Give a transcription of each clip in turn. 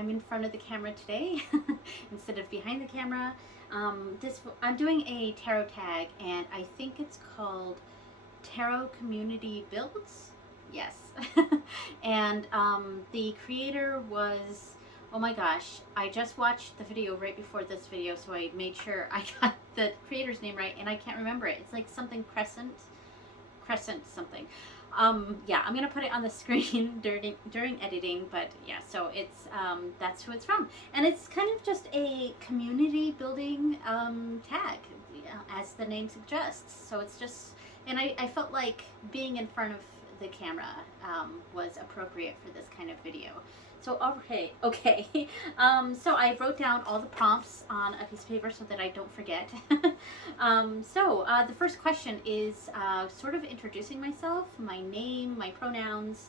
I'm in front of the camera today instead of behind the camera. I'm doing a tarot tag, and I think it's called Tarot Community Builds. Yes. And the creator was, oh my gosh, I just watched the video right before this video, so I made sure I got the creator's name right, and I can't remember it. It's like something Crescent something. Yeah, I'm gonna put it on the screen during editing, but yeah, so it's that's who it's from, and it's kind of just a community building tag, as the name suggests. So it's just, and I felt like being in front of the camera was appropriate for this kind of video. So okay. So I wrote down all the prompts on a piece of paper so that I don't forget. The first question is sort of introducing myself, my name, my pronouns,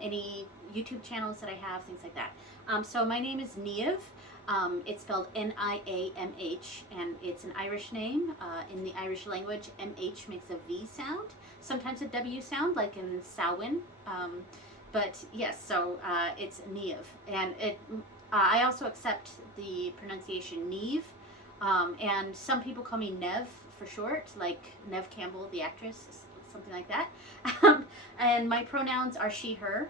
any YouTube channels that I have, things like that. So my name is Niamh. It's spelled Niamh, and it's an Irish name. In the Irish language, MH makes a V sound, sometimes a W sound, like in Samhain. But yes, so it's Niamh, and I also accept the pronunciation Neve, and some people call me Nev for short, like Neve Campbell, the actress, something like that. And my pronouns are she, her.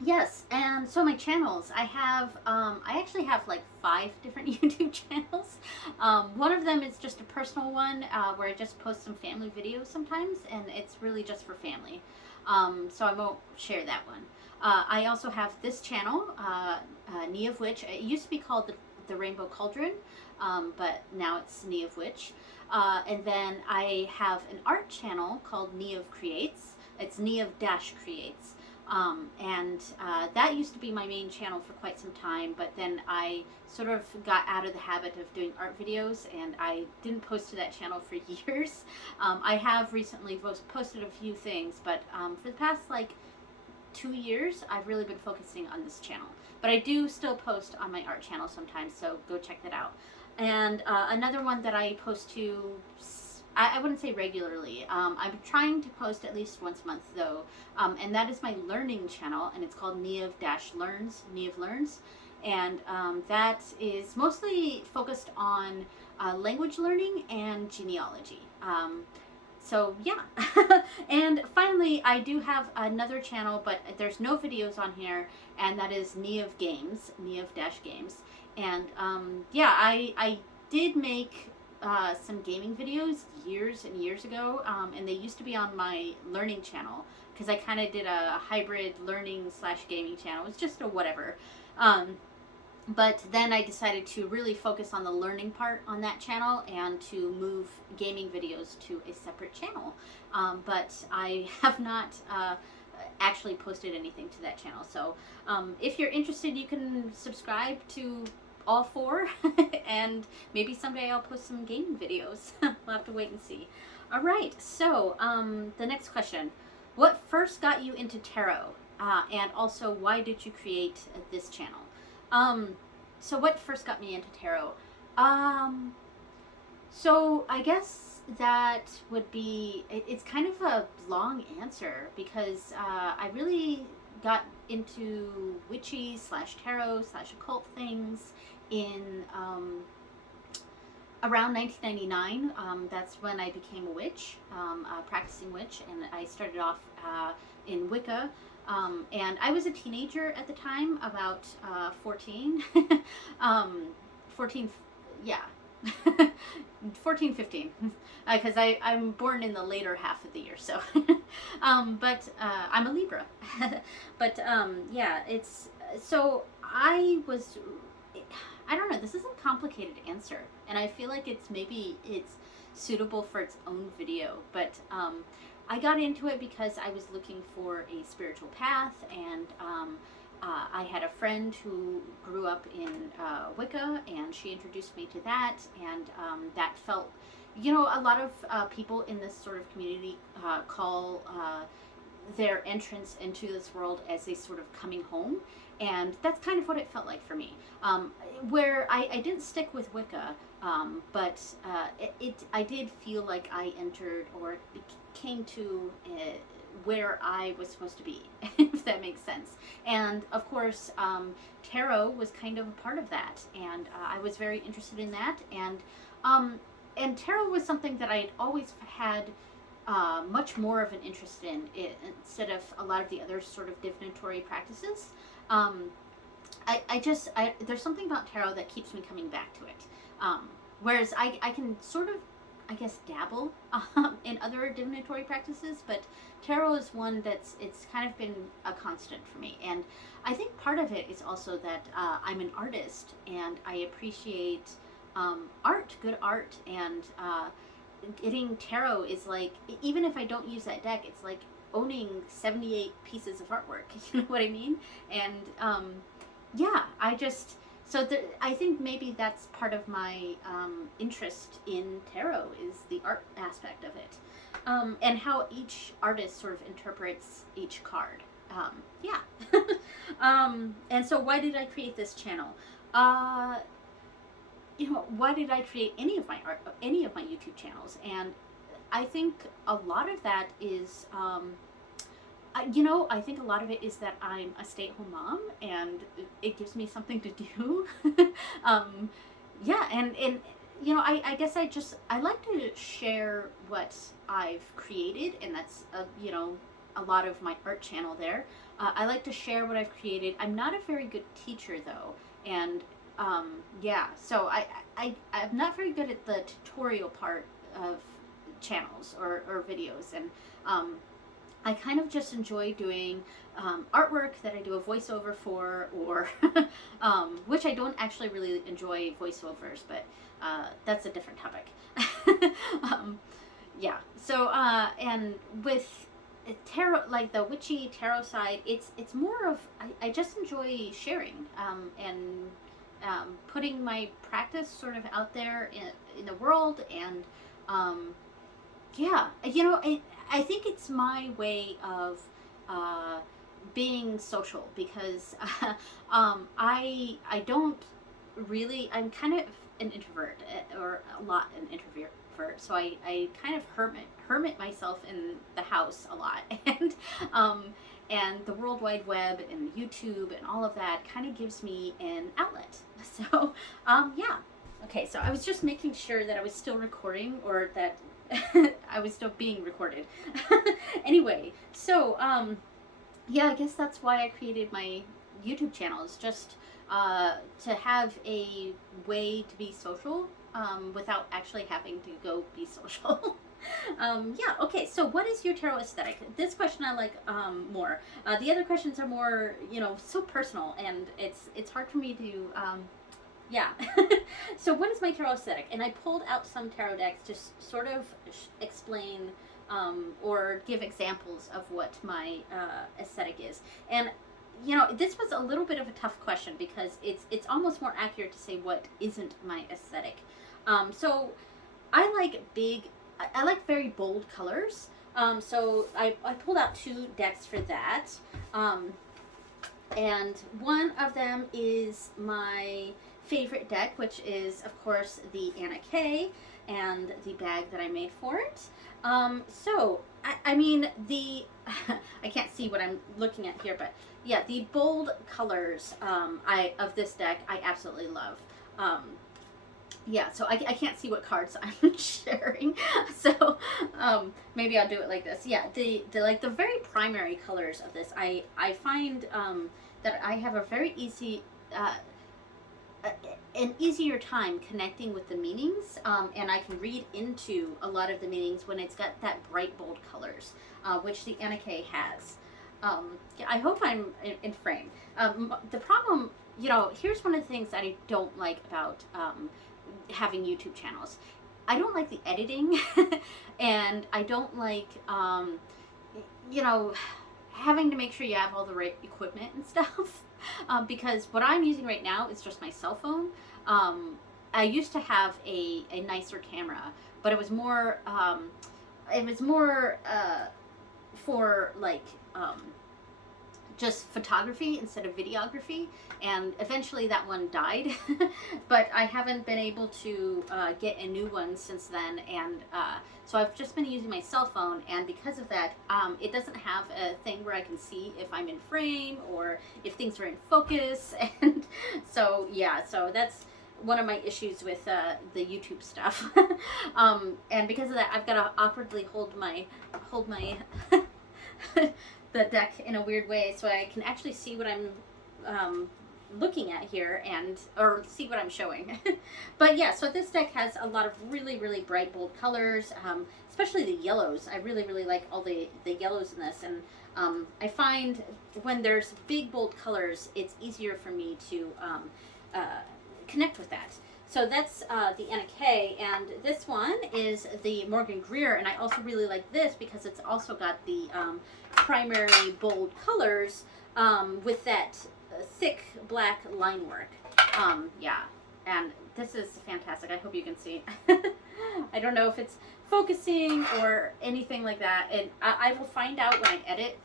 Yes, and so my channels, I actually have like 5 different YouTube channels. One of them is just a personal one where I just post some family videos sometimes, and it's really just for family. So I won't share that one. I also have this channel, Niamh Witch. It used to be called the Rainbow Cauldron, but now it's Niamh Witch. And then I have an art channel called Niamh Creates. It's Niamh-Creates. That used to be my main channel for quite some time, but then I sort of got out of the habit of doing art videos, and I didn't post to that channel for years. I have recently posted a few things, but for the past like 2 years, I've really been focusing on this channel. But I do still post on my art channel sometimes, so go check that out. And another one that I post to, I wouldn't say regularly. I'm trying to post at least once a month though, and that is my learning channel, and it's called Niamh-Learns, Niamh Learns, and that is mostly focused on language learning and genealogy. So yeah. And finally, I do have another channel, but there's no videos on here, and that is Niamh Games, Niamh-Games, and yeah, I did make some gaming videos years and years ago, and they used to be on my learning channel, because I kind of did a hybrid learning / gaming channel. It was just a whatever. But then I decided to really focus on the learning part on that channel and to move gaming videos to a separate channel. But I have not actually posted anything to that channel. So if you're interested, you can subscribe to all 4 and maybe someday I'll post some gaming videos. We'll have to wait and see. All right, so the next question: what first got you into tarot, and also why did you create this channel? So what first got me into tarot? So I guess that would be, it's kind of a long answer, because I really got into witchy / tarot / occult things in around 1999. That's when I became a witch, a practicing witch, and I started off in Wicca. And I was a teenager at the time, about 14. 14, yeah. 14, 15, because I'm born in the later half of the year, so but I'm a Libra. But yeah, it's, so I don't know, this is a complicated answer, and I feel like it's suitable for its own video, but I got into it because I was looking for a spiritual path, and I had a friend who grew up in Wicca, and she introduced me to that, and that felt, you know, a lot of people in this sort of community call their entrance into this world as a sort of coming home, and that's kind of what it felt like for me. Where I didn't stick with Wicca, but I did feel like I entered or came to where I was supposed to be, if that makes sense. And of course, tarot was kind of a part of that, and I was very interested in that. And tarot was something that I had always had much more of an interest in it, instead of a lot of the other sort of divinatory practices. There's something about tarot that keeps me coming back to it. Whereas I can sort of, I guess, dabble in other divinatory practices, but tarot is one it's kind of been a constant for me. And I think part of it is also that I'm an artist, and I appreciate good art, and getting tarot is like, even if I don't use that deck, it's like owning 78 pieces of artwork. You know what I mean? And yeah, I think maybe that's part of my interest in tarot, is the art aspect of it, and how each artist sort of interprets each card. Yeah. And so why did I create this channel? Why did I create any of my YouTube channels? And I think a lot of that is, I think a lot of it is that I'm a stay-at-home mom, and it gives me something to do. Yeah, and I guess I like to share what I've created, and that's a lot of my art channel there. I like to share what I've created. I'm not a very good teacher though, and yeah, so I'm not very good at the tutorial part of channels or videos, and I kind of just enjoy doing artwork that I do a voiceover for, or which I don't actually really enjoy voiceovers, but that's a different topic. Yeah, so and with tarot, like the witchy tarot side, it's more of, I just enjoy sharing and putting my practice sort of out there in the world, and yeah, I think it's my way of being social, because I don't really, I'm kind of an introvert, or a lot an introvert. So I kind of hermit myself in the house a lot, and the World Wide Web and YouTube and all of that kind of gives me an outlet. So yeah. Okay, so I was just making sure that I was still recording, or that I was still being recorded. Anyway, so yeah, I guess that's why I created my YouTube channel, is just to have a way to be social without actually having to go be social. Yeah, okay, so what is your tarot aesthetic? This question I like more. The other questions are more, so personal, and it's hard for me to, yeah. So what is my tarot aesthetic? And I pulled out some tarot decks to sort of explain or give examples of what my aesthetic is. And this was a little bit of a tough question, because it's almost more accurate to say what isn't my aesthetic. So I like very bold colors. So I pulled out 2 decks for that. And one of them is my favorite deck, which is, of course, the Anna K, and the bag that I made for it. So, I mean, I can't see what I'm looking at here, but yeah, the bold colors of this deck I absolutely love. Yeah, so I can't see what cards I'm sharing, so maybe I'll do it like this. Yeah, the very primary colors of this, I find that I have a very easy an easier time connecting with the meanings, and I can read into a lot of the meanings when it's got that bright bold colors, which the Anna K has. Yeah, I hope I'm in frame. The problem, here's one of the things that I don't like about having YouTube channels. I don't like the editing, and I don't like, having to make sure you have all the right equipment and stuff. Because what I'm using right now is just my cell phone. I used to have a nicer camera, but it was more for like, just photography instead of videography, and eventually that one died. But I haven't been able to get a new one since then, and so I've just been using my cell phone, and because of that, it doesn't have a thing where I can see if I'm in frame or if things are in focus. And so yeah, so that's one of my issues with the YouTube stuff. And because of that, I've got to awkwardly hold my the deck in a weird way so I can actually see what I'm looking at here, and or see what I'm showing. But yeah, so this deck has a lot of really, really bright, bold colors, especially the yellows. I really, really like all the yellows in this, and I find when there's big, bold colors, it's easier for me to connect with that. So that's the Anna K, and this one is the Morgan Greer, and I also really like this because it's also got the primary bold colors with that thick black line work. Yeah, and this is fantastic. I hope you can see. I don't know if it's focusing or anything like that, and I will find out when I edit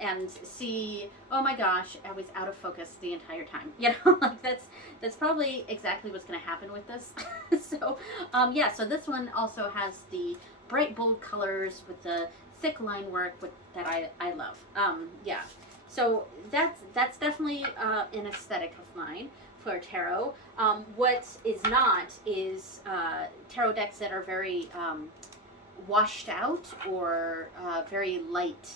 and see, oh my gosh, I was out of focus the entire time. You know, like that's probably exactly what's going to happen with this. So yeah, so this one also has the bright bold colors with the thick line work that I love. Yeah, so that's definitely an aesthetic of mine for tarot. What is not is tarot decks that are very washed out or very light.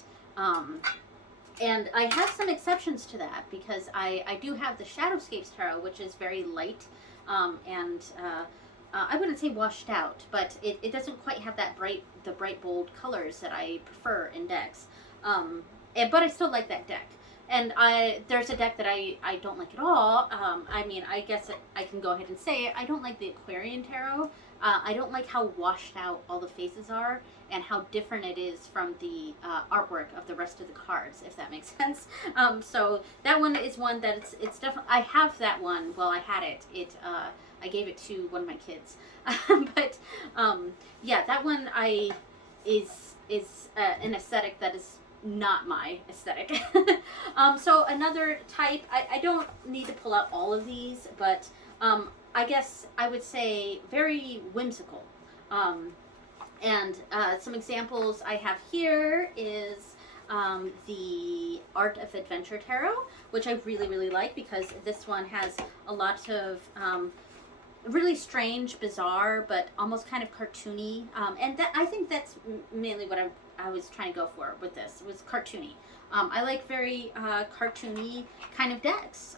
And I have some exceptions to that because I do have the Shadowscapes Tarot, which is very light, and I wouldn't say washed out, but it doesn't quite have that the bright bold colors that I prefer in decks. But I still like that deck. And there's a deck that I don't like at all. I mean, I guess I can go ahead and say it. I don't like the Aquarian Tarot. I don't like how washed out all the faces are and how different it is from the artwork of the rest of the cards, if that makes sense. So that one is one that it's definitely, I have that one. Well, I had it. I gave it to one of my kids. But yeah, that one is an aesthetic that is not my aesthetic. So another type, I don't need to pull out all of these, but I guess I would say very whimsical. And some examples I have here is the Art of Adventure Tarot, which I really, really like because this one has a lot of really strange, bizarre, but almost kind of cartoony. And that, I think that's mainly what I was trying to go for with this, was cartoony. I like very cartoony kind of decks.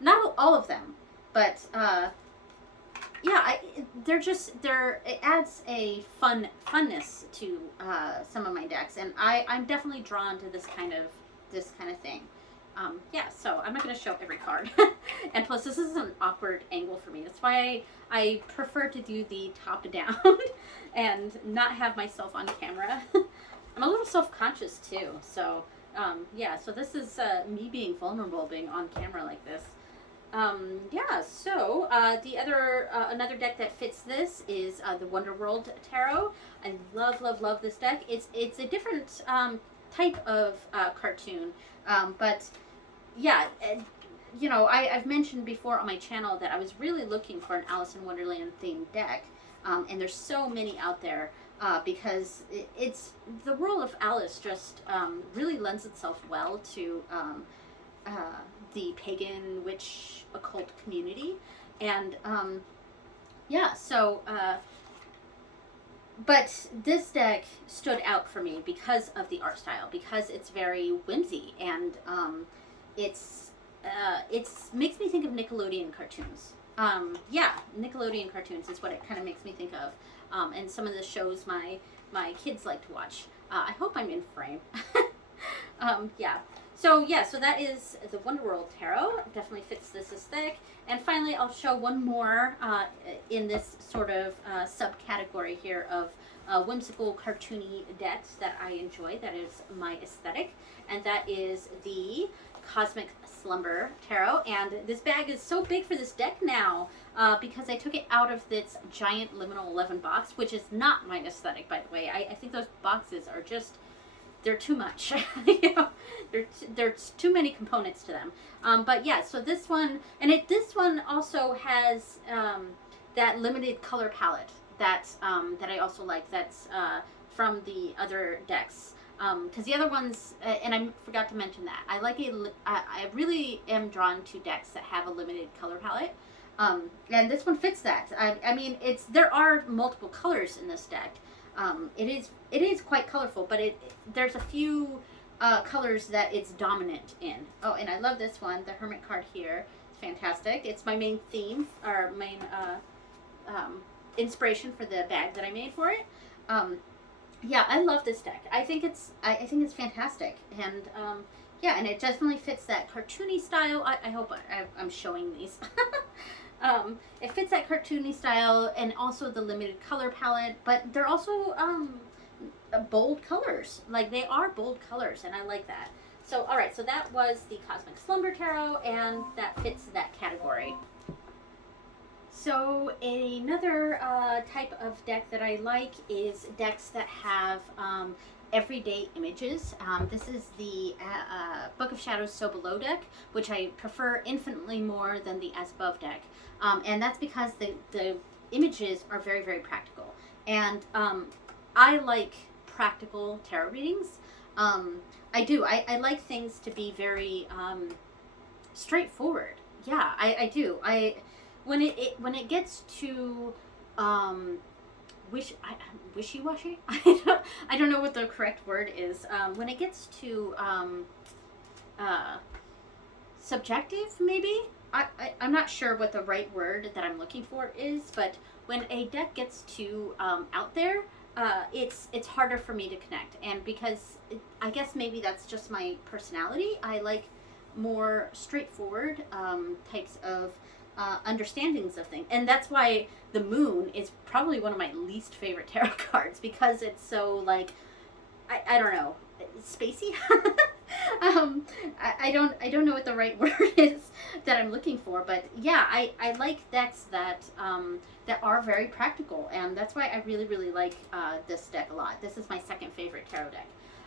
Not all of them, but yeah, it adds a funness to some of my decks, and I'm definitely drawn to this kind of thing. Yeah, so I'm not going to show every card. And plus, this is an awkward angle for me. That's why I prefer to do the top down and not have myself on camera. I'm a little self-conscious too, so yeah, so this is me being vulnerable, being on camera like this. Yeah, so the another deck that fits this is the Wonderworld Tarot. I love this deck. It's a different type of cartoon, but yeah, you know, I've mentioned before on my channel that I was really looking for an Alice in Wonderland themed deck, and there's so many out there because it's the world of Alice just really lends itself well to the pagan witch occult community, and yeah, so but this deck stood out for me because of the art style, because it's very whimsy, and it's makes me think of Nickelodeon cartoons. Yeah, Nickelodeon cartoons is what it kind of makes me think of, and some of the shows my kids like to watch. I hope I'm in frame. Yeah. So yeah, so that is the Wonderworld Tarot. Definitely fits this aesthetic. And finally, I'll show one more in this sort of subcategory here of whimsical, cartoony decks that I enjoy. That is my aesthetic, and that is the Cosmic Slumber Tarot. And this bag is so big for this deck now because I took it out of this giant Liminal 11 box, which is not my aesthetic, by the way. I think those boxes are just... they're too much. There's too many components to them. But yeah, so this one, and this one also has that limited color palette that I also like. That's from the other decks. Because the other ones, and I forgot to mention that, I really am drawn to decks that have a limited color palette. And this one fits that. I mean, there are multiple colors in this deck. It is quite colorful, but there's a few colors that it's dominant in. Oh, and I love this one, the Hermit card here. It's fantastic. It's my main theme, or main inspiration for the bag that I made for it. Yeah, I love this deck. I think it's fantastic, and yeah, and it definitely fits that cartoony style. I hope I'm showing these. It fits that cartoony style, and also the limited color palette. But they're also bold colors. Like, they are bold colors, and I like that. So, all right. So that was the Cosmic Slumber Tarot, and that fits that category. So another type of deck that I like is decks that have everyday images. This is the Book of Shadows So Below deck, which I prefer infinitely more than the As Above deck. And that's because the images are very, very practical. And I like practical tarot readings. I do. I like things to be very straightforward. Yeah, I do. When it gets to wishy-washy, I don't know what the correct word is. When it gets to subjective, maybe, I'm not sure what the right word that I'm looking for is. But when a deck gets too out there, it's harder for me to connect. And because I guess maybe that's just my personality, I like more straightforward types of understandings of things. And that's why the moon is probably one of my least favorite tarot cards, because it's so, like, I don't know, spacey. I don't know what the right word is that I'm looking for, but yeah, I like decks that are very practical, and that's why I really, really like this deck a lot. This is my second favorite tarot deck.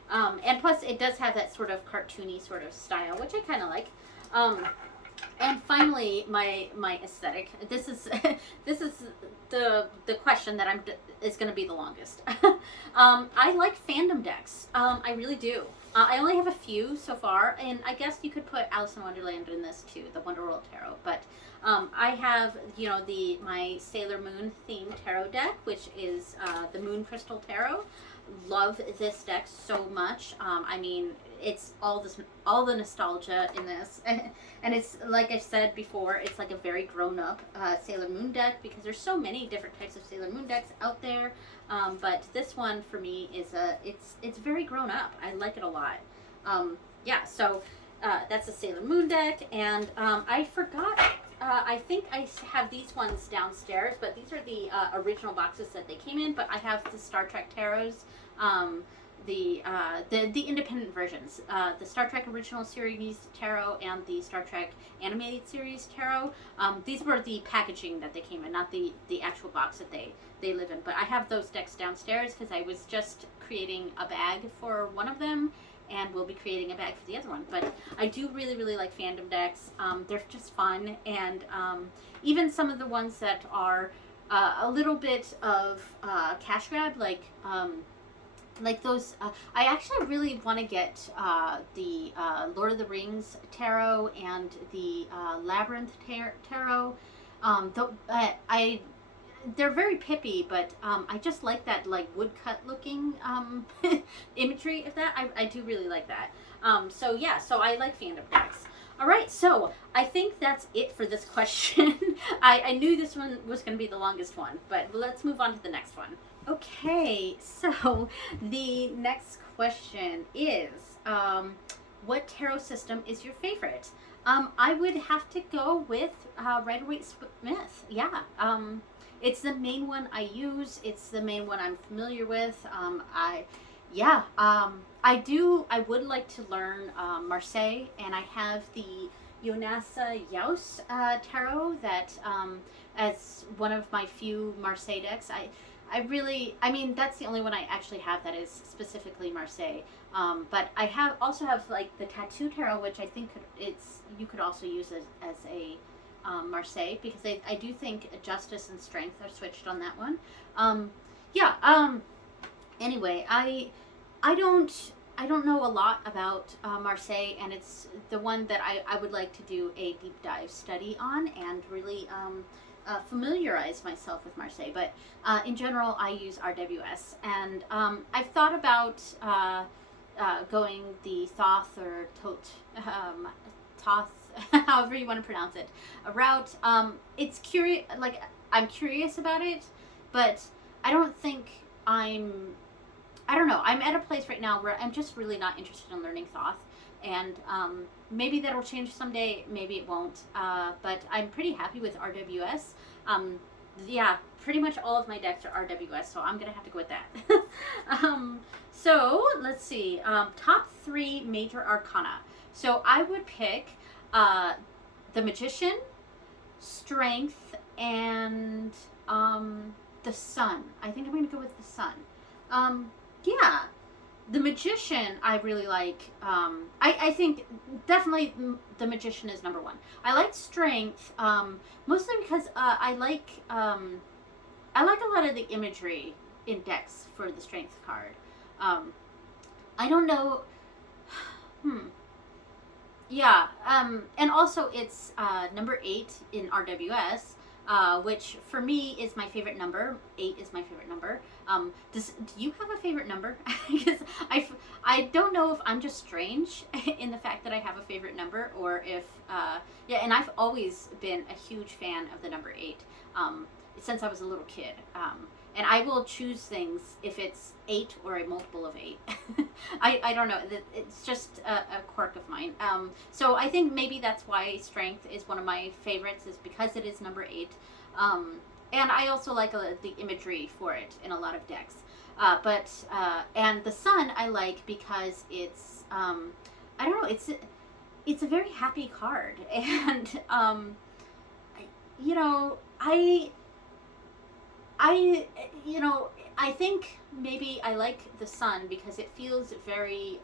And plus it does have that sort of cartoony sort of style, which I kind of like. And finally, my aesthetic. This is the question that is going to be the longest. I like fandom decks. I really do. I only have a few so far, and I guess you could put Alice in Wonderland in this too, the Wonderworld Tarot. But I have, my Sailor Moon themed tarot deck, which is the Moon Crystal Tarot. Love this deck so much. I mean, it's all the nostalgia in this, and it's, like I said before, it's like a very grown-up Sailor Moon deck, because there's so many different types of Sailor Moon decks out there. But this one for me is it's very grown up. I like it a lot. Yeah, so that's a Sailor Moon deck, and I forgot. I think I have these ones downstairs, but these are the original boxes that they came in. But I have the Star Trek tarots, the independent versions, the Star Trek original series tarot and the Star Trek animated series tarot. These were the packaging that they came in, not the actual box that they live in. But I have those decks downstairs because I was just creating a bag for one of them, and we'll be creating a bag for the other one. But I do really, really like fandom decks. They're just fun, and even some of the ones that are a little bit of cash grab, like those. I actually really want to get the Lord of the Rings tarot and the Labyrinth tarot. They're very pippy, but I just like that, like, woodcut looking imagery of that. I do really like that. So yeah, so I like fandom decks. All right, so I think that's it for this question. I knew this one was going to be the longest one, but let's move on to the next one. Okay, so the next question is, what tarot system is your favorite? I would have to go with Rider-Waite-Smith. Yeah. It's the main one I use. It's the main one I'm familiar with. I would like to learn Marseille, and I have the Yonasa Yaus tarot that as one of my few Marseille decks. I mean, that's the only one I actually have that is specifically Marseille. But I also have like the Tattoo Tarot, which I think you could also use as a Marseille, because I do think Justice and Strength are switched on that one. Yeah. Anyway, I don't know a lot about Marseille, and it's the one that I would like to do a deep dive study on and really familiarize myself with Marseille. But in general, I use RWS, and I've thought about going the Thoth or Toth, however you want to pronounce it, a route. It's curious, like I'm curious about it, but I don't think I don't know. I'm at a place right now where I'm just really not interested in learning Thoth, and maybe that'll change someday. Maybe it won't. But I'm pretty happy with RWS. Yeah, pretty much all of my decks are RWS, so I'm gonna have to go with that. So let's see. Top 3 major arcana. So I would pick the Magician, Strength, and the Sun. I think I'm gonna go with the Sun. Yeah, the Magician I really like. I think definitely the Magician is number 1. I like Strength, mostly because I like a lot of the imagery in decks for the Strength card. I don't know. Yeah, and also it's number 8 in RWS, which for me is my favorite number. 8 is my favorite number. Do you have a favorite number? Because I don't know if I'm just strange in the fact that I have a favorite number, or if yeah. And I've always been a huge fan of the number 8 since I was a little kid. And I will choose things if it's 8 or a multiple of 8. I don't know. It's just a quirk of mine. So I think maybe that's why Strength is one of my favorites, is because it is number 8. And I also like the imagery for it in a lot of decks. And the Sun I like because it's, I don't know, it's a very happy card. And, you know, I think maybe I like the Sun because it feels very,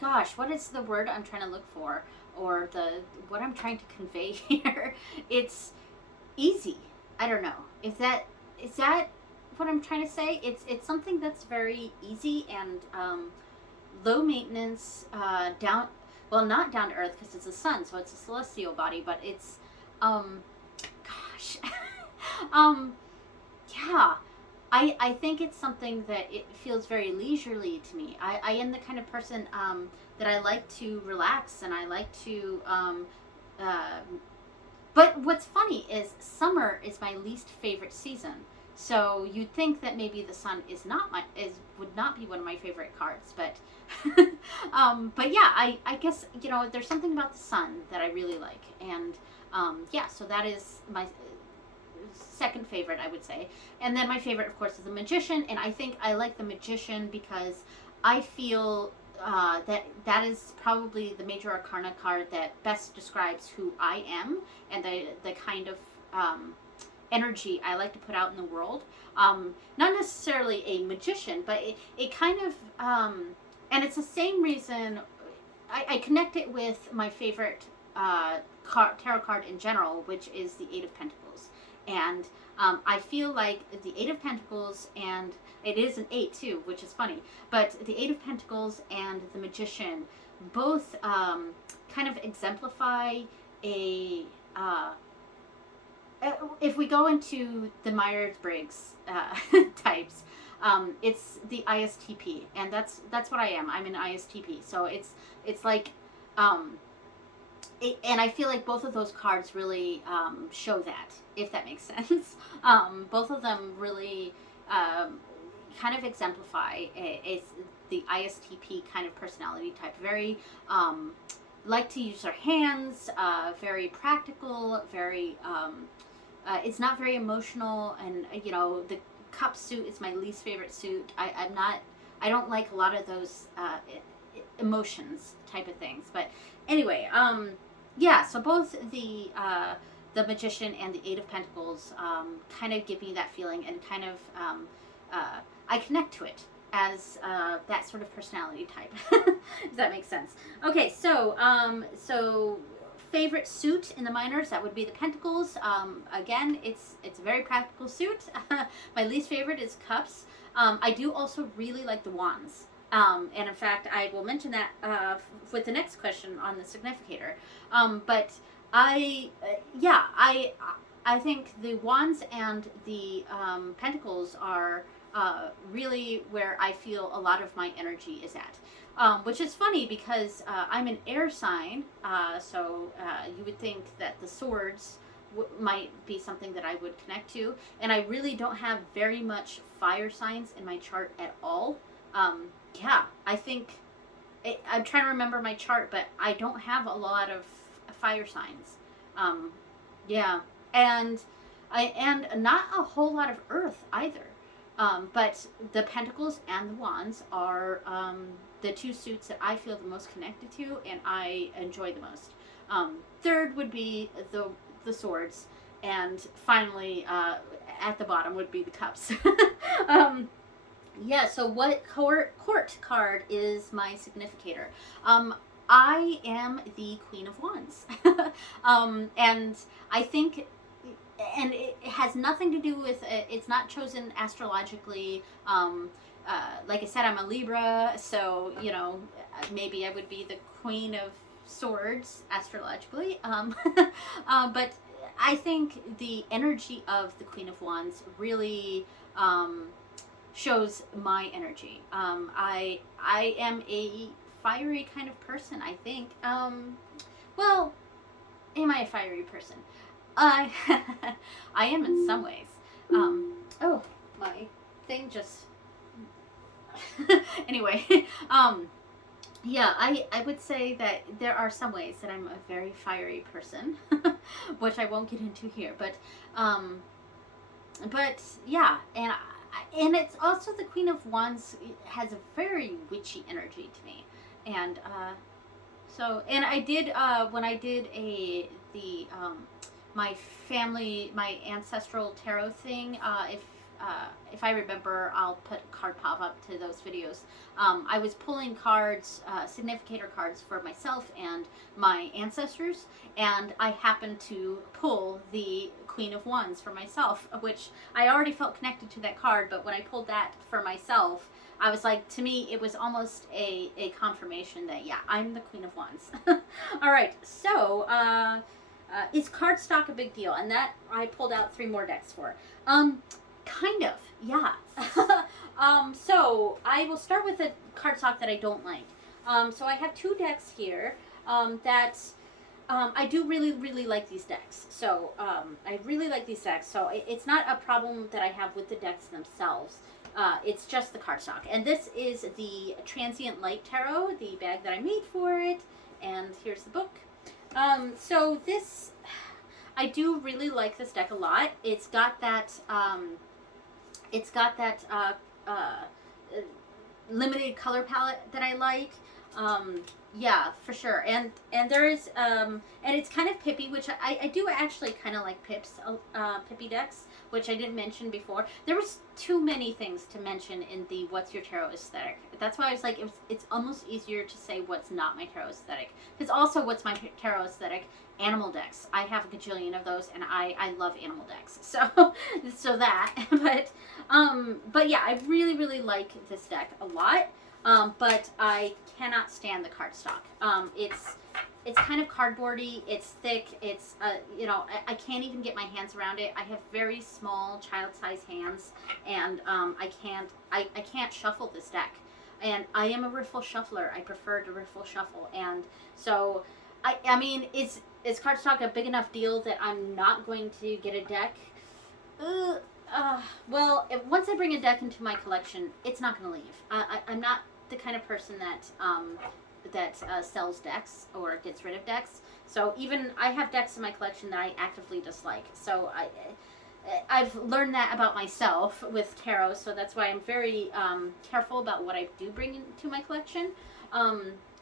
gosh, what is the word I'm trying to look for? Or what I'm trying to convey here? It's easy. I don't know. Is that what I'm trying to say? It's something that's very easy and low maintenance, not down to earth because it's a sun, so it's a celestial body, but it's gosh. Yeah. I think it's something that it feels very leisurely to me. I am the kind of person that I like to relax, and I like to but what's funny is summer is my least favorite season. So you'd think that maybe the Sun would not be one of my favorite cards, but but yeah, I guess, you know, there's something about the Sun that I really like, and yeah, so that is my second favorite, I would say. And then my favorite, of course, is the Magician, and I think I like the Magician because I feel that is probably the major arcana card that best describes who I am and the kind of energy I like to put out in the world. Not necessarily a magician, but it kind of and it's the same reason I connect it with my favorite tarot card in general, which is the Eight of Pentacles. And I feel like the Eight of Pentacles, and it is an 8 too, which is funny, but the Eight of Pentacles and the Magician both kind of exemplify if we go into the Myers-Briggs types, it's the ISTP, and that's what I am. I'm an ISTP, so it's like and I feel like both of those cards really show that, if that makes sense. Both of them really kind of exemplify the ISTP kind of personality type. Very like to use their hands, very practical, very it's not very emotional, and you know, the cup suit is my least favorite suit. I don't like a lot of those emotions type of things. But anyway, yeah, so both the the Magician and the Eight of Pentacles kind of give me that feeling, and kind of I connect to it as that sort of personality type. If that makes sense. Okay, so favorite suit in the minors, that would be the Pentacles. Again, it's a very practical suit. My least favorite is Cups. I do also really like the Wands. And in fact, I will mention that with the next question on the significator. But I think the Wands and the Pentacles are really where I feel a lot of my energy is at. Which is funny because I'm an air sign, so you would think that the Swords might be something that I would connect to, and I really don't have very much fire signs in my chart at all. Yeah, I think I'm trying to remember my chart, but I don't have a lot of fire signs. Yeah, and not a whole lot of earth either. But the Pentacles and the Wands are the two suits that I feel the most connected to and I enjoy the most. Third would be the Swords, and finally at the bottom would be the Cups. Yeah, so what court card is my significator? I am the Queen of Wands. And I think, and it has nothing to do with, it's not chosen astrologically. Like I said, I'm a Libra, so, you know, maybe I would be the Queen of Swords astrologically. But I think the energy of the Queen of Wands really shows my energy. I am a fiery kind of person, I think. Well, am I a fiery person? I am in some ways. Oh, my thing just... Anyway, yeah, I would say that there are some ways that I'm a very fiery person, which I won't get into here, but yeah, and it's also the Queen of Wands has a very witchy energy to me, and so, and I did when I did my ancestral tarot thing, if I remember, I'll put card pop up to those videos. I was pulling cards, significator cards for myself and my ancestors, and I happened to pull the Queen of Wands for myself, which I already felt connected to that card, but when I pulled that for myself, I was like, to me, it was almost a confirmation that, yeah, I'm the Queen of Wands. All right, so, is cardstock a big deal? And that I pulled out 3 more decks for. Kind of, yeah. So I will start with a cardstock that I don't like. So I have 2 decks here that I do really like these decks. So I really like these decks. So it's not a problem that I have with the decks themselves. It's just the cardstock. And this is the Transient Light Tarot, the bag that I made for it. And here's the book. So this, I do really like this deck a lot. It's got that, limited color palette that I like. Yeah, for sure. And there is, and it's kind of pippy, which I do actually kind of like pippy decks, which I didn't mention before. There was too many things to mention in the What's Your Tarot aesthetic. That's why I was like, it's almost easier to say what's not my tarot aesthetic. Because also, what's my tarot aesthetic? Animal decks. I have a gajillion of those, and I love animal decks. So that, but yeah, I really like this deck a lot. But I cannot stand the cardstock. It's kind of cardboardy. It's thick. It's you know, I can't even get my hands around it. I have very small child-sized hands, and I can't shuffle this deck. And I am a riffle shuffler. I prefer to riffle shuffle, and so I mean, is cardstock a big enough deal that I'm not going to get a deck? Well, once I bring a deck into my collection, it's not going to leave. I'm not the kind of person that sells decks or gets rid of decks. So even I have decks in my collection that I actively dislike. So I've learned that about myself with tarot. So that's why I'm very careful about what I do bring into my collection.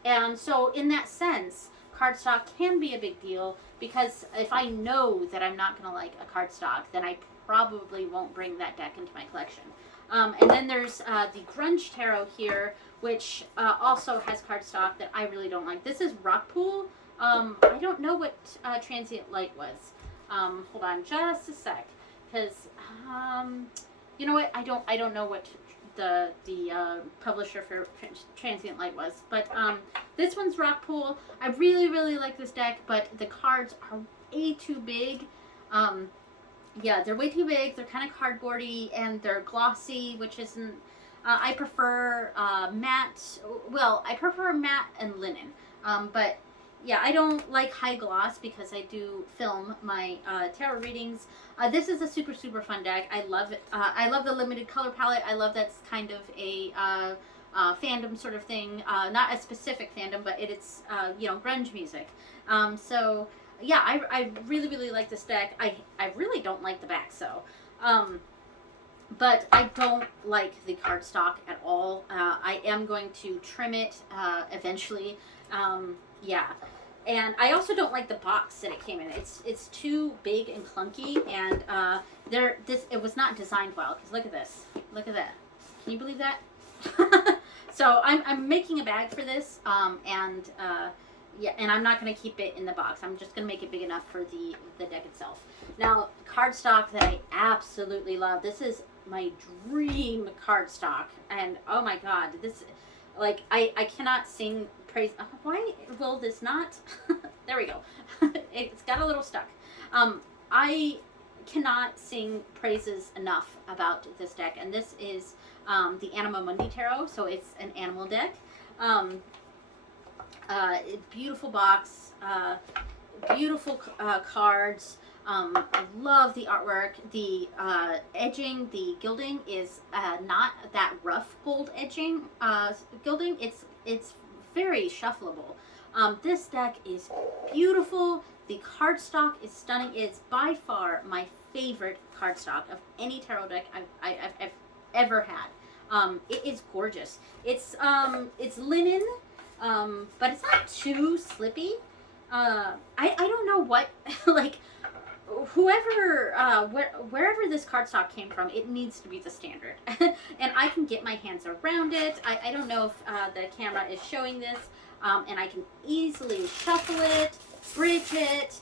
And so in that sense, cardstock can be a big deal, because if I know that I'm not going to like a cardstock, then I probably won't bring that deck into my collection. And then there's the Grunge Tarot here, which also has cardstock that I really don't like. This is Rockpool. I don't know what Transient Light was. Hold on just a sec, because you know what? I don't know what the publisher for Transient Light was, but this one's Rockpool. I really like this deck, but the cards are way too big. Yeah, they're way too big. They're kind of cardboardy, and they're glossy, which isn't. I prefer matte. Well, I prefer matte and linen, but yeah, I don't like high gloss because I do film my tarot readings. This is a super fun deck. I love it. I love the limited color palette. I love that's kind of a fandom sort of thing. Not a specific fandom, but it's you know, grunge music. So yeah, I really like this deck. I really don't like the back, so. But I don't like the cardstock at all. I am going to trim it eventually. Yeah, and I also don't like the box that it came in. It's too big and clunky, and it was not designed well. Because look at this, look at that. Can you believe that? So I'm making a bag for this, and yeah, and I'm not going to keep it in the box. I'm just going to make it big enough for the deck itself. Now, cardstock that I absolutely love. This is my dream cardstock, and oh my god, this, like, I cannot sing praise. Why will this not? There we go. It's got a little stuck. I cannot sing praises enough about this deck, and this is the Anima Mundi Tarot, so it's an animal deck. Beautiful box, beautiful cards. I love the artwork. The edging, the gilding is not that rough gold edging gilding. It's very shuffleable. This deck is beautiful. The cardstock is stunning. It's by far my favorite cardstock of any tarot deck I've ever had. It is gorgeous. It's linen, but it's not too slippy. I don't know what like. Whoever, wherever this cardstock came from, it needs to be the standard. And I can get my hands around it. I don't know if the camera is showing this, and I can easily shuffle it, bridge it,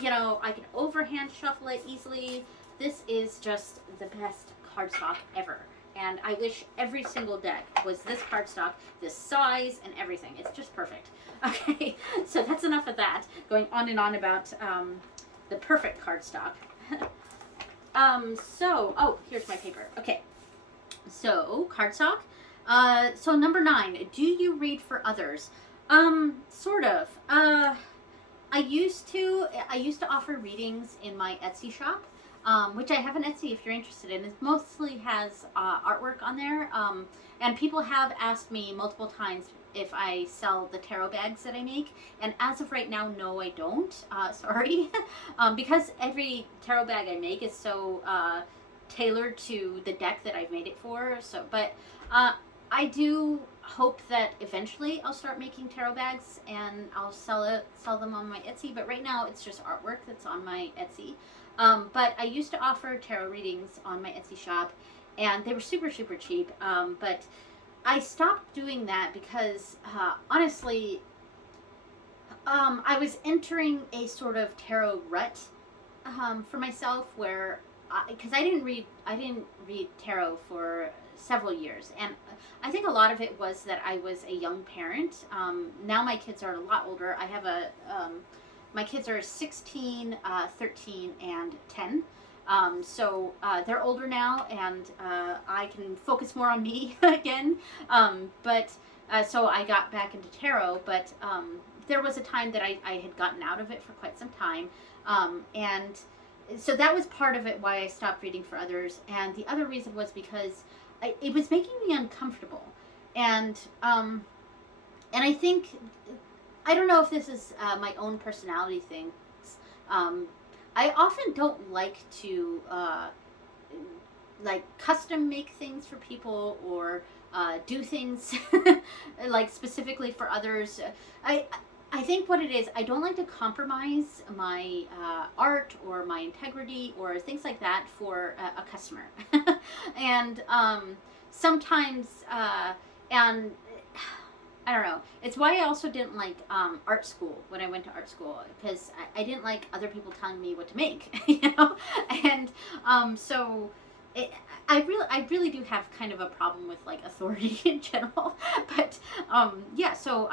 you know, I can overhand shuffle it easily. This is just the best cardstock ever. And I wish every single deck was this cardstock, this size, and everything. It's just perfect. Okay, so that's enough of that. Going on and on about the perfect cardstock. Oh, here's my paper. Okay, so cardstock. So number 9, do you read for others? Sort of. I used to offer readings in my Etsy shop, which I have an Etsy if you're interested in. It mostly has artwork on there, and people have asked me multiple times if I sell the tarot bags that I make, and as of right now, no, I don't. Sorry, because every tarot bag I make is so tailored to the deck that I've made it for. So, but I do hope that eventually I'll start making tarot bags and I'll sell them on my Etsy. But right now, it's just artwork that's on my Etsy. But I used to offer tarot readings on my Etsy shop, and they were super cheap. But I stopped doing that because, honestly, I was entering a sort of tarot rut for myself, where, because I didn't read tarot for several years, and I think a lot of it was that I was a young parent. Now my kids are a lot older. I have my kids are 16, 13, and 10. So they're older now, and I can focus more on me again. So I got back into tarot, but there was a time that I had gotten out of it for quite some time. And so that was part of it why I stopped reading for others. And the other reason was because it was making me uncomfortable. And I think, I don't know if this is my own personality thing. I often don't like to like custom make things for people, or do things like specifically for others. I think what it is, I don't like to compromise my art or my integrity or things like that for a customer. And sometimes, and I don't know. It's why I also didn't like art school when I went to art school, because I didn't like other people telling me what to make, you know? And so it, I really do have kind of a problem with like authority in general. But yeah, so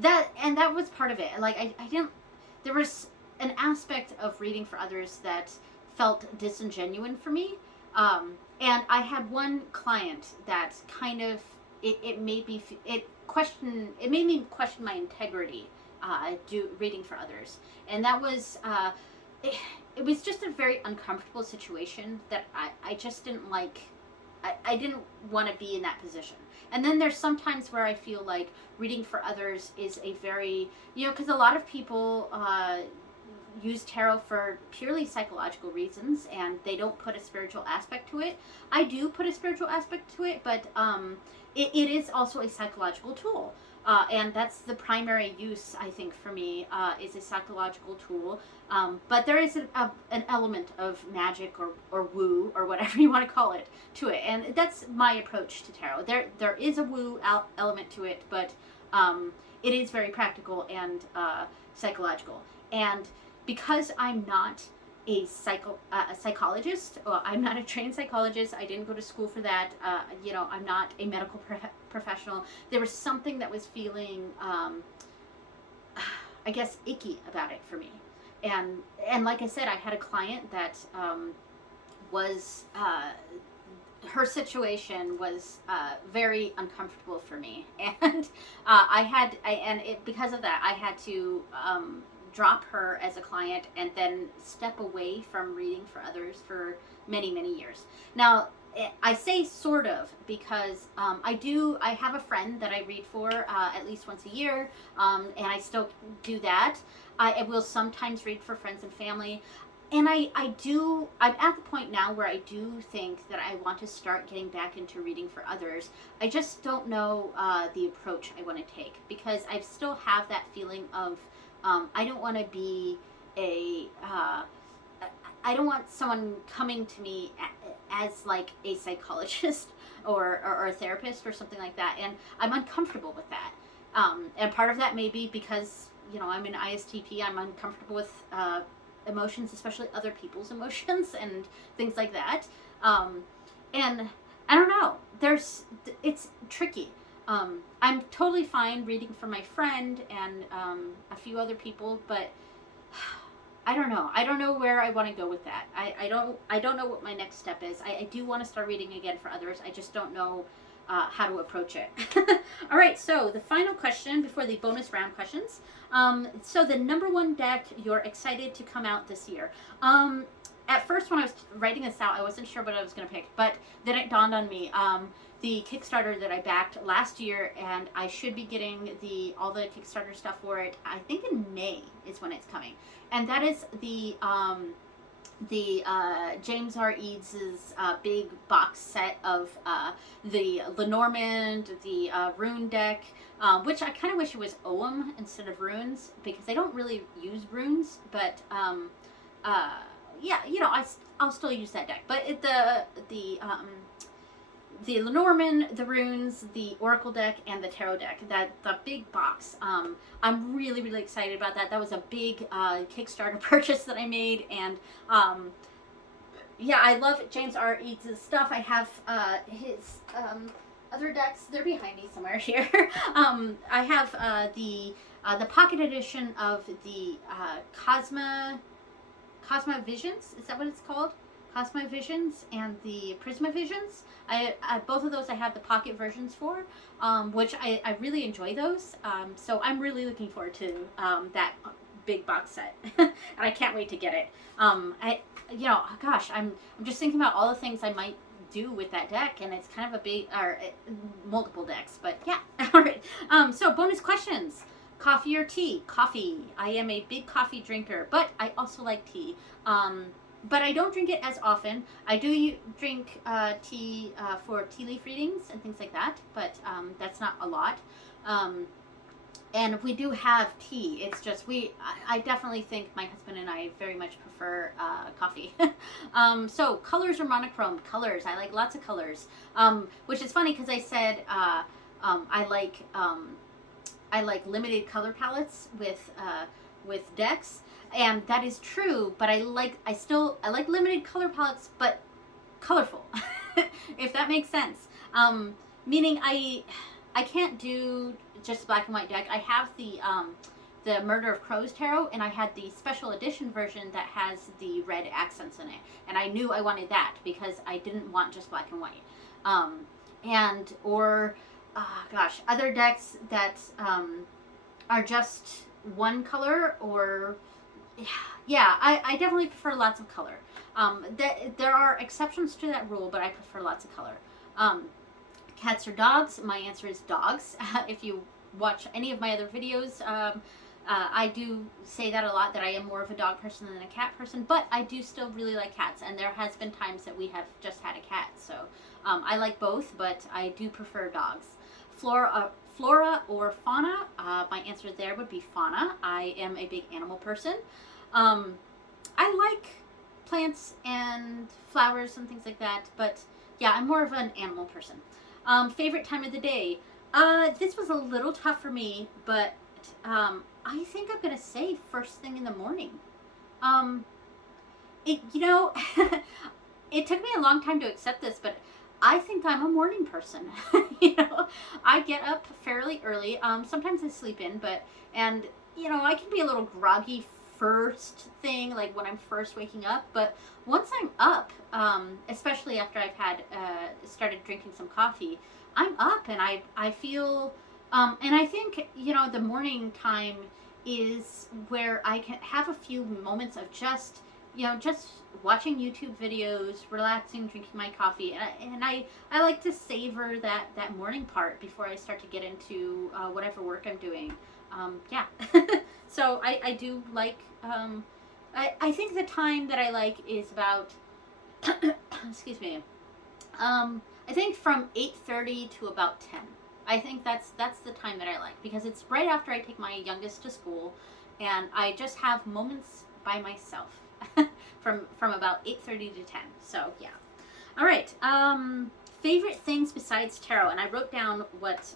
that was part of it. Like I didn't, there was an aspect of reading for others that felt disingenuous for me. And I had one client that kind of, it made me it made me question my integrity, reading for others. And that was it was just a very uncomfortable situation that I just didn't like. I didn't want to be in that position. And then there's sometimes where I feel like reading for others is a very, you know, because a lot of people use tarot for purely psychological reasons, and they don't put a spiritual aspect to it. I do put a spiritual aspect to it, but it is also a psychological tool. And that's the primary use, I think, for me, is a psychological tool. But there is an element of magic or woo or whatever you want to call it to it. And that's my approach to tarot. There is a woo element to it, but it is very practical and psychological. And because I'm not a psychologist, or I'm not a trained psychologist, I didn't go to school for that, you know, I'm not a medical professional, there was something that was feeling, I guess, icky about it for me. And like I said, I had a client that was, her situation was very uncomfortable for me. And because of that, I had to drop her as a client and then step away from reading for others for many, many years. Now, I say sort of because I have a friend that I read for at least once a year, and I still do that. I will sometimes read for friends and family. And I'm at the point now where I do think that I want to start getting back into reading for others. I just don't know the approach I want to take, because I still have that feeling of, I don't want to be I don't want someone coming to me as like a psychologist or a therapist or something like that. And I'm uncomfortable with that. And part of that may be because, you know, I'm an ISTP. I'm uncomfortable with emotions, especially other people's emotions and things like that. And I don't know. It's tricky. I'm totally fine reading for my friend and a few other people, but I don't know. I don't know where I want to go with that. I don't know what my next step is. I do want to start reading again for others. I just don't know how to approach it. All right, so the final question before the bonus round questions. So the number one deck you're excited to come out this year. At first, when I was writing this out, I wasn't sure what I was going to pick, but then it dawned on me. The Kickstarter that I backed last year, and I should be getting all the Kickstarter stuff for it, I think in May is when it's coming. And that is the James R Eads' big box set of the Lenormand, the rune deck, which I kind of wish it was Ogham instead of runes, because they don't really use runes, but yeah, you know, I'll still use that deck. But the Lenormand, the runes, the Oracle deck, and the Tarot deck, the big box. I'm really, really excited about that. That was a big Kickstarter purchase that I made, and yeah, I love James R Eads' stuff. I have his other decks. They're behind me somewhere here. I have the pocket edition of the Cosma Visions. Is that what it's called? Cosma Visions and the Prisma Visions. I both of those I have the pocket versions for, which I really enjoy those. So I'm really looking forward to that big box set, and I can't wait to get it. Gosh, I'm just thinking about all the things I might do with that deck, and it's kind of a big, or multiple decks, but yeah. All right. So bonus questions. Coffee or tea? Coffee. I am a big coffee drinker, but I also like tea. But I don't drink it as often. I do drink tea for tea leaf readings and things like that, but that's not a lot. And we do have tea. It's just I definitely think my husband and I very much prefer coffee. So colors or monochrome? Colors. I like lots of colors. Which is funny because I said I like limited color palettes with decks, and that is true. But I like limited color palettes, but colorful, if that makes sense. Meaning I can't do just black and white deck. I have the Murder of Crows tarot, and I had the special edition version that has the red accents in it, and I knew I wanted that because I didn't want just black and white. And or gosh, other decks that are just one color, or yeah, I definitely prefer lots of color. There are exceptions to that rule, but I prefer lots of color. Cats or dogs? My answer is dogs. If you watch any of my other videos, I do say that a lot, that I am more of a dog person than a cat person, but I do still really like cats, and there has been times that we have just had a cat, so I like both, but I do prefer dogs. Flora or fauna? My answer there would be fauna. I am a big animal person. I like plants and flowers and things like that, but yeah, I'm more of an animal person. Favorite time of the day? This was a little tough for me, but I think I'm gonna say first thing in the morning. It it took me a long time to accept this, but I think I'm a morning person. I get up fairly early. Sometimes I sleep in, and I can be a little groggy first thing, like when I'm first waking up. But once I'm up, especially after I've had started drinking some coffee, I'm up and I feel, and I think the morning time is where I can have a few moments of just watching YouTube videos, relaxing, drinking my coffee, and I like to savor that morning part before I start to get into whatever work I'm doing. Yeah. So I do like, I think the time that I like is about, excuse me, I think from 8:30 to about 10. I think that's the time that I like, because it's right after I take my youngest to school, and I just have moments by myself from about 8:30 to 10. So yeah. All right. Favorite things besides tarot, and I wrote down what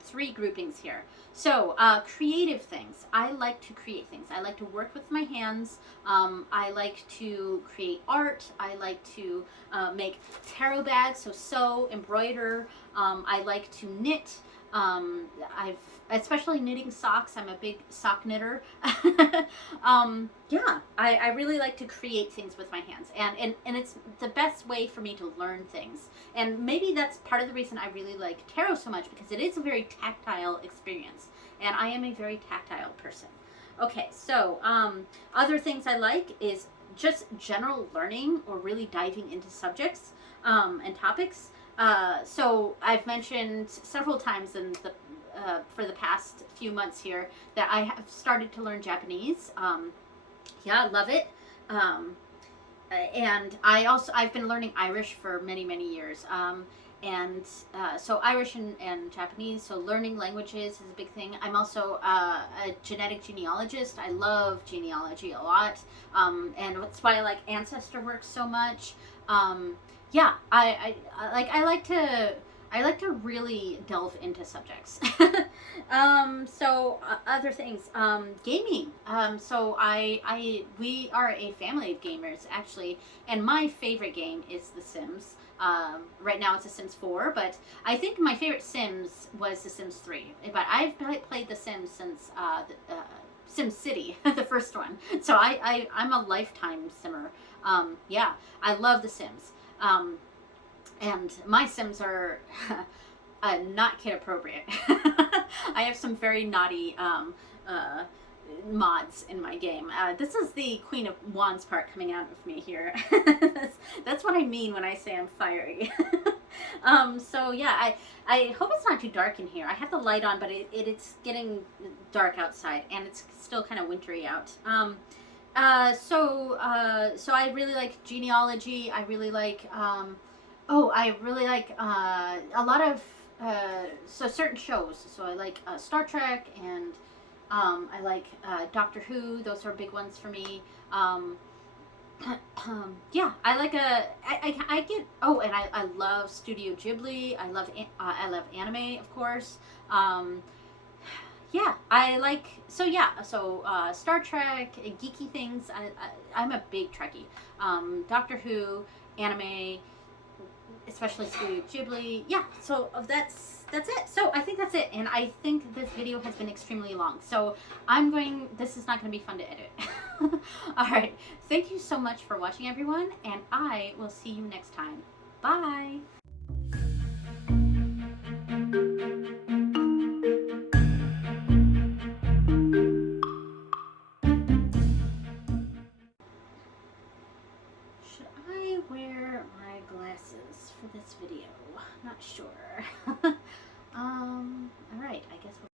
3 groupings here. So creative things. I like to create things. I like to work with my hands. I like to create art. I like to make tarot bags, so sew, embroider. I like to knit. Especially knitting socks. I'm a big sock knitter. Yeah, I really like to create things with my hands, and it's the best way for me to learn things. And maybe that's part of the reason I really like tarot so much, because it is a very tactile experience, and I am a very tactile person. Okay, so other things I like is just general learning, or really diving into subjects and topics. So I've mentioned several times in the for the past few months here that I have started to learn Japanese. Yeah, I love it. And I've been learning Irish for many years. So Irish and Japanese, so learning languages is a big thing. I'm also a genetic genealogist. I love genealogy a lot. And that's why I like ancestor work so much. Yeah, I like to really delve into subjects. So other things, gaming. So we are a family of gamers, actually, and my favorite game is The Sims. Right now it's The Sims 4, but I think my favorite Sims was The Sims 3. But I've played The Sims since Sim City, the first one. So I'm a lifetime simmer. Yeah, I love The Sims. And my Sims are not kid appropriate. I have some very naughty mods in my game. This is the Queen of Wands part coming out of me here. That's what I mean when I say I'm fiery. So yeah, I hope it's not too dark in here. I have the light on, but it's getting dark outside, and it's still kind of wintry out. So I really like genealogy. I really like, I really like a lot of so certain shows. So I like Star Trek, and I like Doctor Who. Those are big ones for me. Yeah, I like I get, oh, and I love Studio Ghibli. I love anime, of course. Um, yeah, I like, so yeah, so Star Trek, geeky things. I'm a big Trekkie. Doctor Who, anime, especially Studio Ghibli. Yeah, so that's it. So I think that's it, and I think this video has been extremely long. So this is not going to be fun to edit. All right, thank you so much for watching, everyone, and I will see you next time. Bye. Should I wear my glasses for this video? Not sure. All right, I guess we'll